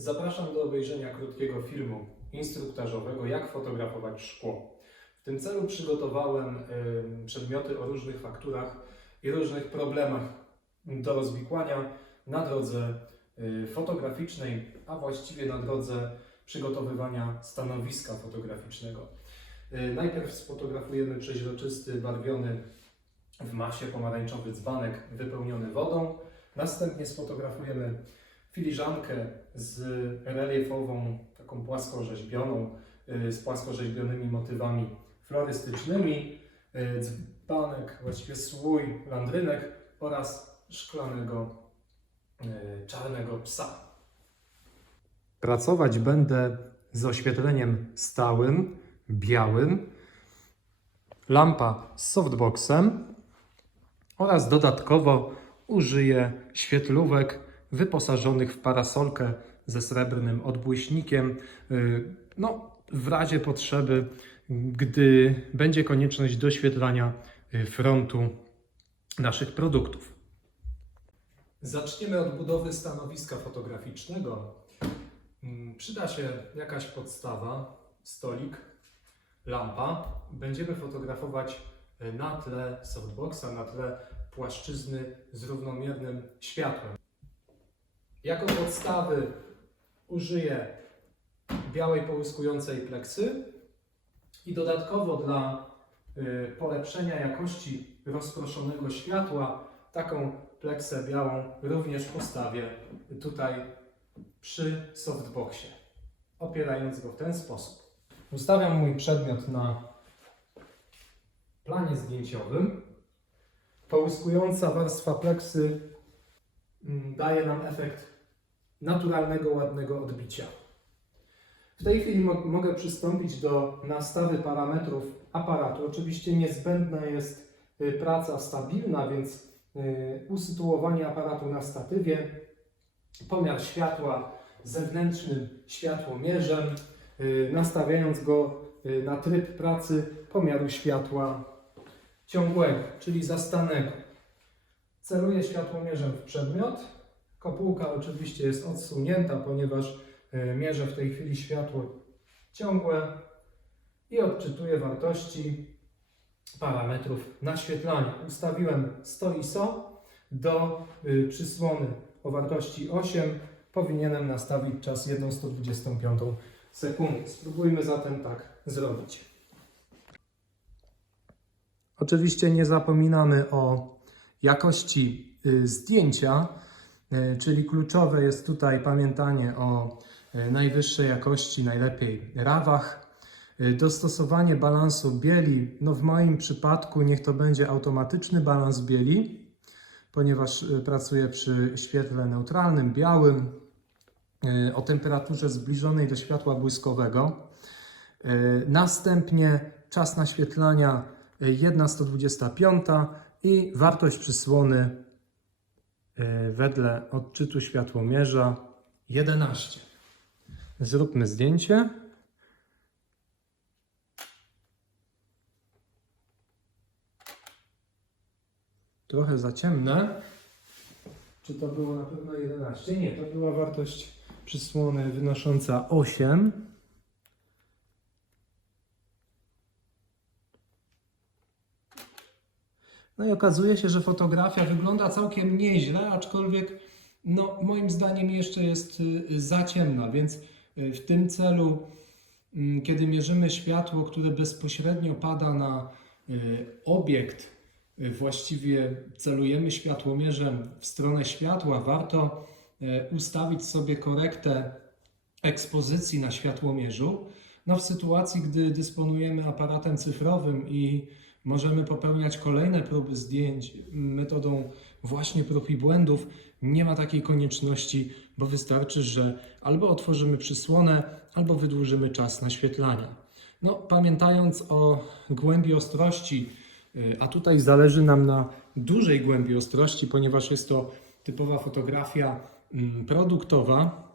Zapraszam do obejrzenia krótkiego filmu instruktażowego Jak fotografować szkło. W tym celu przygotowałem em, przedmioty o różnych fakturach i różnych problemach do rozwikłania na drodze y, fotograficznej, a właściwie na drodze przygotowywania stanowiska fotograficznego. Y, Najpierw sfotografujemy przeźroczysty, barwiony w masie pomarańczowy dzbanek wypełniony wodą. Następnie sfotografujemy filiżankę z reliefową, taką płaskorzeźbioną, y, z płaskorzeźbionymi motywami florystycznymi, y, dzbanek, właściwie słój landrynek oraz szklanego y, czarnego psa. Pracować będę z oświetleniem stałym, białym, lampa z softboxem oraz dodatkowo użyję świetlówek wyposażonych w parasolkę ze srebrnym odbłyśnikiem. Yy, No, w razie potrzeby, gdy będzie konieczność doświetlania yy, frontu naszych produktów. Zaczniemy od budowy stanowiska fotograficznego. Mm, Przyda się jakaś podstawa, stolik, lampa. Będziemy fotografować e, na tle softboxa, na tle płaszczyzny z równomiernym światłem. Jako podstawy użyję białej połyskującej pleksy i dodatkowo dla y, polepszenia jakości rozproszonego światła taką pleksę białą również postawię tutaj przy softboxie, opierając go w ten sposób. Ustawiam mój przedmiot na planie zdjęciowym. Połyskująca warstwa pleksy daje nam efekt naturalnego, ładnego odbicia. W tej chwili mo- mogę przystąpić do nastawy parametrów aparatu. Oczywiście niezbędna jest y, praca stabilna, więc y, usytuowanie aparatu na statywie, pomiar światła zewnętrznym światłomierzem, y, nastawiając go na tryb pracy pomiaru światła ciągłego, czyli zastanego. Celuję światłomierzem w przedmiot. Kopułka oczywiście jest odsunięta, ponieważ y, mierzę w tej chwili światło ciągłe i odczytuję wartości parametrów naświetlania. Ustawiłem 100 ISO do y, przysłony o wartości 8. Powinienem nastawić czas 1,125 sekundy. Spróbujmy zatem tak zrobić. Oczywiście nie zapominamy o jakości y, zdjęcia, y, czyli kluczowe jest tutaj pamiętanie o y, najwyższej jakości, najlepiej rawach. Dostosowanie balansu bieli, no w moim przypadku niech to będzie automatyczny balans bieli, ponieważ pracuję przy świetle neutralnym, białym, o temperaturze zbliżonej do światła błyskowego. Następnie czas naświetlania y, 1,125 i wartość przysłony y, wedle odczytu światłomierza 11. Zróbmy zdjęcie. Trochę za ciemne. Czy to było na pewno 11? Nie, to była wartość przysłony wynosząca 8. No i okazuje się, że fotografia wygląda całkiem nieźle, aczkolwiek no, moim zdaniem jeszcze jest y, za ciemna, więc y, w tym celu, mm, kiedy mierzymy światło, które bezpośrednio pada na y, obiekt, właściwie celujemy światłomierzem w stronę światła, warto ustawić sobie korektę ekspozycji na światłomierzu. No w sytuacji, gdy dysponujemy aparatem cyfrowym i możemy popełniać kolejne próby zdjęć metodą właśnie prób i błędów, nie ma takiej konieczności, bo wystarczy, że albo otworzymy przysłonę, albo wydłużymy czas naświetlania. No, pamiętając o głębi ostrości, y, a tutaj zależy nam na dużej głębi ostrości, ponieważ jest to typowa fotografia mm, produktowa,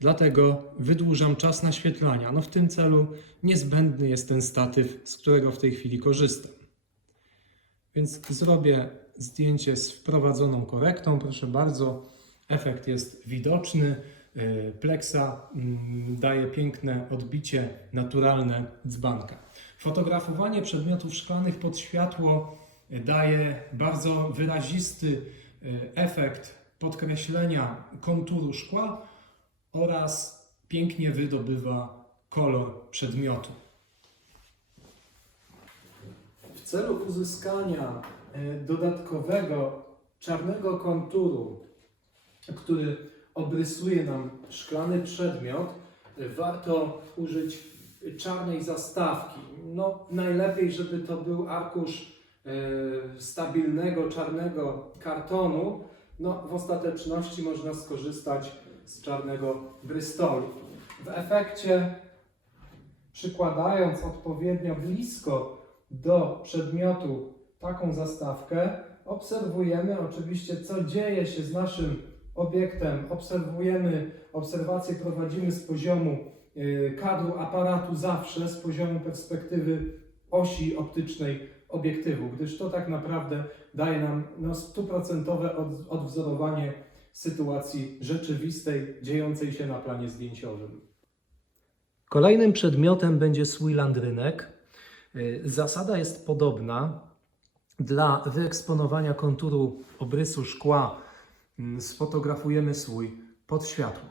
Dlatego wydłużam czas naświetlania. No w tym celu niezbędny jest ten statyw, z którego w tej chwili korzystam. Więc zrobię zdjęcie z wprowadzoną korektą. Proszę bardzo, efekt jest widoczny. e, pleksa mm, daje piękne odbicie naturalne dzbanka. Fotografowanie przedmiotów szklanych pod światło daje bardzo wyrazisty e, efekt podkreślenia konturu szkła oraz pięknie wydobywa kolor przedmiotu. W celu uzyskania e, dodatkowego czarnego konturu, który obrysuje nam szklany przedmiot, warto użyć czarnej zastawki. No, najlepiej, żeby to był arkusz e, stabilnego czarnego kartonu. No, w ostateczności można skorzystać z czarnego brystolu. W efekcie, przykładając odpowiednio blisko do przedmiotu taką zastawkę, obserwujemy oczywiście, co dzieje się z naszym obiektem. Obserwujemy, obserwacje prowadzimy z poziomu y, kadru aparatu zawsze, z poziomu perspektywy osi optycznej obiektywu, gdyż to tak naprawdę daje nam no, stuprocentowe od, odwzorowanie sytuacji rzeczywistej, dziejącej się na planie zdjęciowym. Kolejnym przedmiotem będzie słój landrynek. Y, Zasada jest podobna. Dla wyeksponowania konturu obrysu szkła mm, sfotografujemy słój pod światło.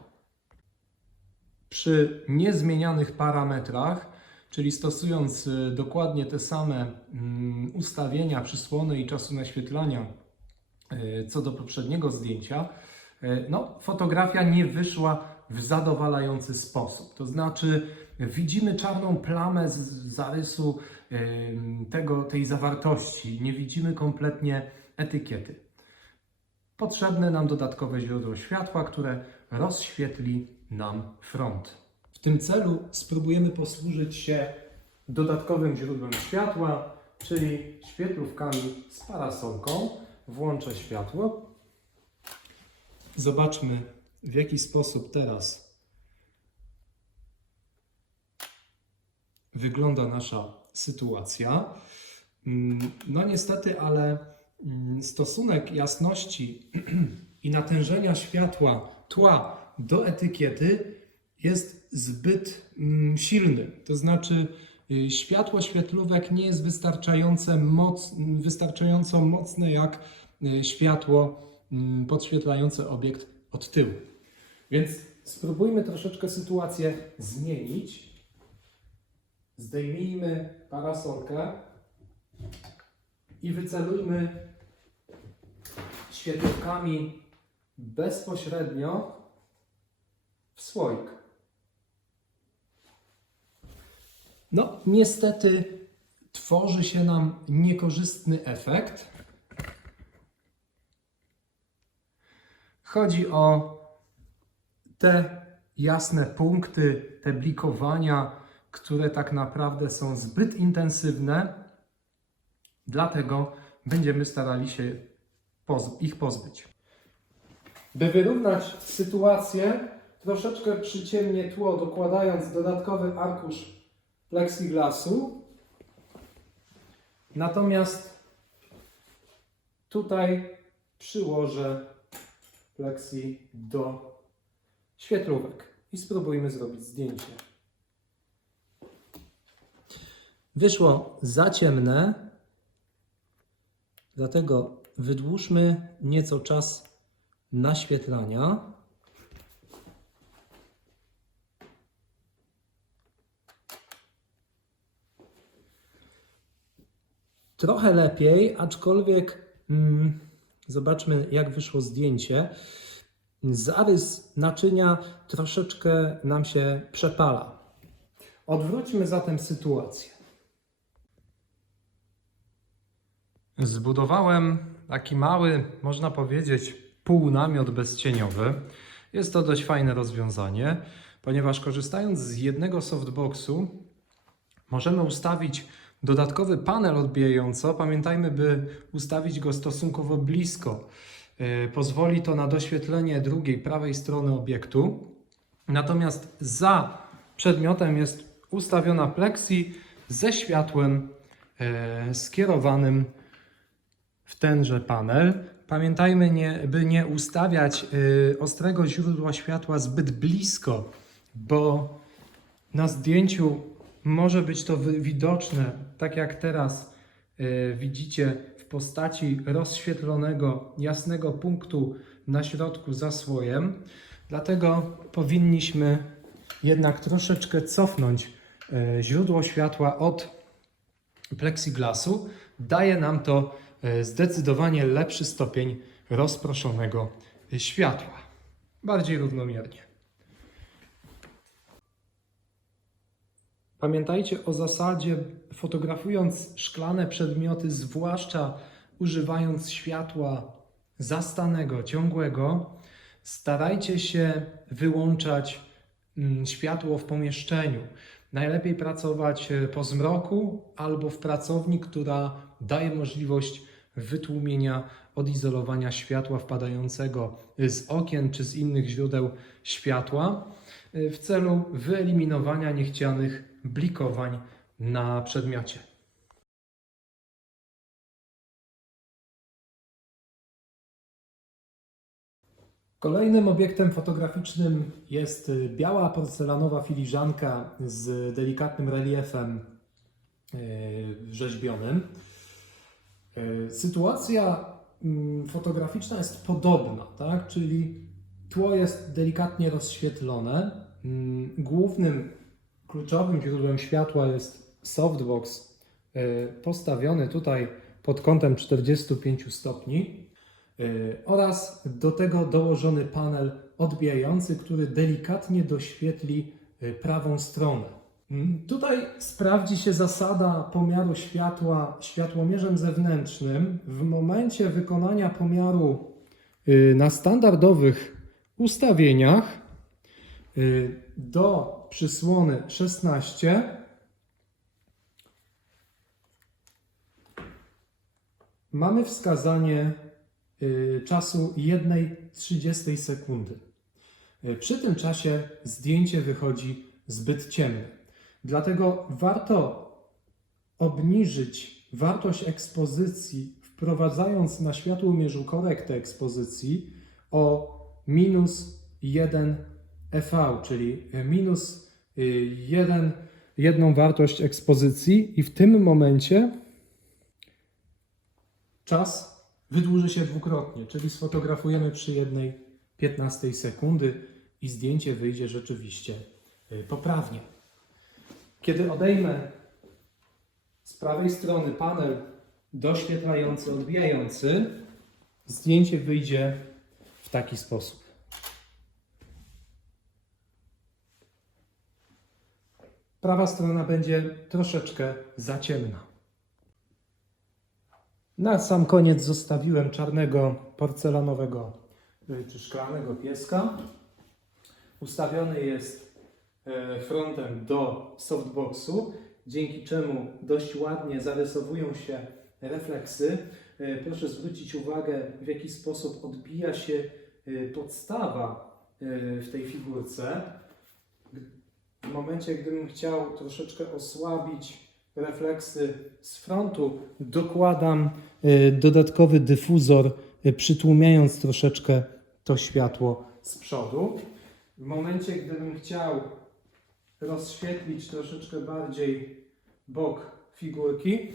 Przy niezmienianych parametrach, czyli stosując y, dokładnie te same mm, ustawienia przysłony i czasu naświetlania y, co do poprzedniego zdjęcia, no, fotografia nie wyszła w zadowalający sposób. To znaczy, widzimy czarną plamę z zarysu tego, tej zawartości, nie widzimy kompletnie etykiety. Potrzebne nam dodatkowe źródło światła, które rozświetli nam front. W tym celu spróbujemy posłużyć się dodatkowym źródłem światła, czyli świetlówkami z parasolką. Włączę światło. Zobaczmy, w jaki sposób teraz wygląda nasza sytuacja. Mm, No niestety, ale mm, stosunek jasności i natężenia światła tła do etykiety jest zbyt mm, silny. To znaczy y, światło świetlówek nie jest wystarczająco mocne jak y, światło podświetlające obiekt od tyłu. Więc spróbujmy troszeczkę sytuację zmienić. Zdejmijmy parasolkę i wycelujmy świetlówkami bezpośrednio w słoik. No, niestety tworzy się nam niekorzystny efekt. Chodzi o te jasne punkty, te blikowania, które tak naprawdę są zbyt intensywne, dlatego będziemy starali się ich pozbyć. By wyrównać sytuację, troszeczkę przyciemnię tło, dokładając dodatkowy arkusz plexiglasu. Natomiast tutaj przyłożę plexi do świetlówek i spróbujmy zrobić zdjęcie. Wyszło za ciemne, dlatego wydłużmy nieco czas naświetlania. Trochę lepiej, aczkolwiek mm, zobaczmy, jak wyszło zdjęcie. Zarys naczynia troszeczkę nam się przepala. Odwróćmy zatem sytuację. Zbudowałem taki mały, można powiedzieć, półnamiot bezcieniowy. Jest to dość fajne rozwiązanie, ponieważ korzystając z jednego softboxu możemy ustawić dodatkowy panel odbijająco. Pamiętajmy, by ustawić go stosunkowo blisko. Yy, Pozwoli to na doświetlenie drugiej, prawej strony obiektu. Natomiast za przedmiotem jest ustawiona plexi ze światłem yy, skierowanym w tenże panel. pamiętajmy, nie, by nie ustawiać y, ostrego źródła światła zbyt blisko, bo na zdjęciu może być to widoczne, tak jak teraz y, widzicie, w postaci rozświetlonego, jasnego punktu na środku za słojem. Dlatego powinniśmy jednak troszeczkę cofnąć y, źródło światła od plexiglasu. Daje nam to y, zdecydowanie lepszy stopień rozproszonego światła. Bardziej równomiernie. Pamiętajcie o zasadzie, fotografując szklane przedmioty, zwłaszcza używając światła zastanego, ciągłego, starajcie się wyłączać mm, światło w pomieszczeniu. Najlepiej pracować e, po zmroku albo w pracowni, która daje możliwość wytłumienia, odizolowania światła wpadającego z okien czy z innych źródeł światła w celu wyeliminowania niechcianych blikowań na przedmiocie. Kolejnym obiektem fotograficznym jest y, biała porcelanowa filiżanka z delikatnym reliefem y, rzeźbionym. Y, Sytuacja mm, fotograficzna jest podobna, tak? czyli tło jest delikatnie rozświetlone. Mm, Głównym, kluczowym źródłem światła jest softbox y, postawiony tutaj pod kątem 45 stopni y, oraz do tego dołożony panel odbijający, który delikatnie doświetli y, prawą stronę. Mm, Tutaj sprawdzi się zasada pomiaru światła światłomierzem zewnętrznym. W momencie wykonania pomiaru na standardowych ustawieniach do przysłony 16 mamy wskazanie y, czasu 1,30 sekundy. Y, Przy tym czasie zdjęcie wychodzi zbyt ciemne. Dlatego warto obniżyć wartość ekspozycji, wprowadzając na światłomierzu korektę ekspozycji o minus 1 EV, czyli minus 1, jedną wartość ekspozycji i w tym momencie czas wydłuży się dwukrotnie, czyli sfotografujemy przy jednej 15 sekundy i zdjęcie wyjdzie rzeczywiście y, poprawnie. Kiedy odejmę z prawej strony panel doświetlający, odbijający, zdjęcie wyjdzie w taki sposób. Prawa strona będzie troszeczkę za ciemna. Na sam koniec zostawiłem czarnego porcelanowego y, czy szklanego pieska. Ustawiony jest e, frontem do softboxu, dzięki czemu dość ładnie zarysowują się refleksy. E, Proszę zwrócić uwagę, w jaki sposób odbija się e, podstawa w tej figurce. W momencie, gdybym chciał troszeczkę osłabić refleksy z frontu, dokładam y, dodatkowy dyfuzor, y, przytłumiając troszeczkę to światło z przodu. W momencie, gdybym chciał rozświetlić troszeczkę bardziej bok figurki,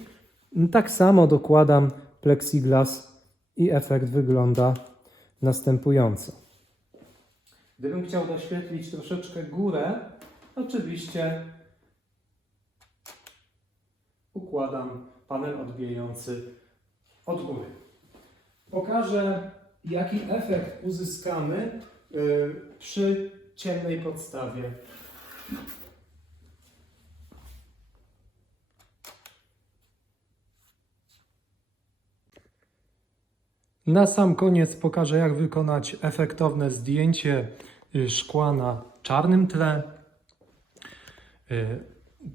tak samo dokładam plexiglas i efekt wygląda następująco. Gdybym chciał doświetlić troszeczkę górę, oczywiście układam panel odbijający od góry. Pokażę, jaki efekt uzyskamy y, przy ciemnej podstawie. Na sam koniec pokażę, jak wykonać efektowne zdjęcie y, szkła na czarnym tle,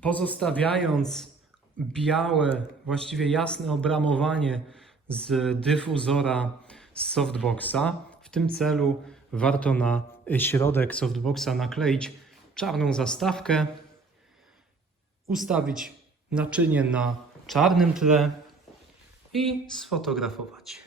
pozostawiając białe, właściwie jasne obramowanie z dyfuzora z softboxa. W tym celu warto na środek softboxa nakleić czarną zastawkę, ustawić naczynie na czarnym tle i sfotografować.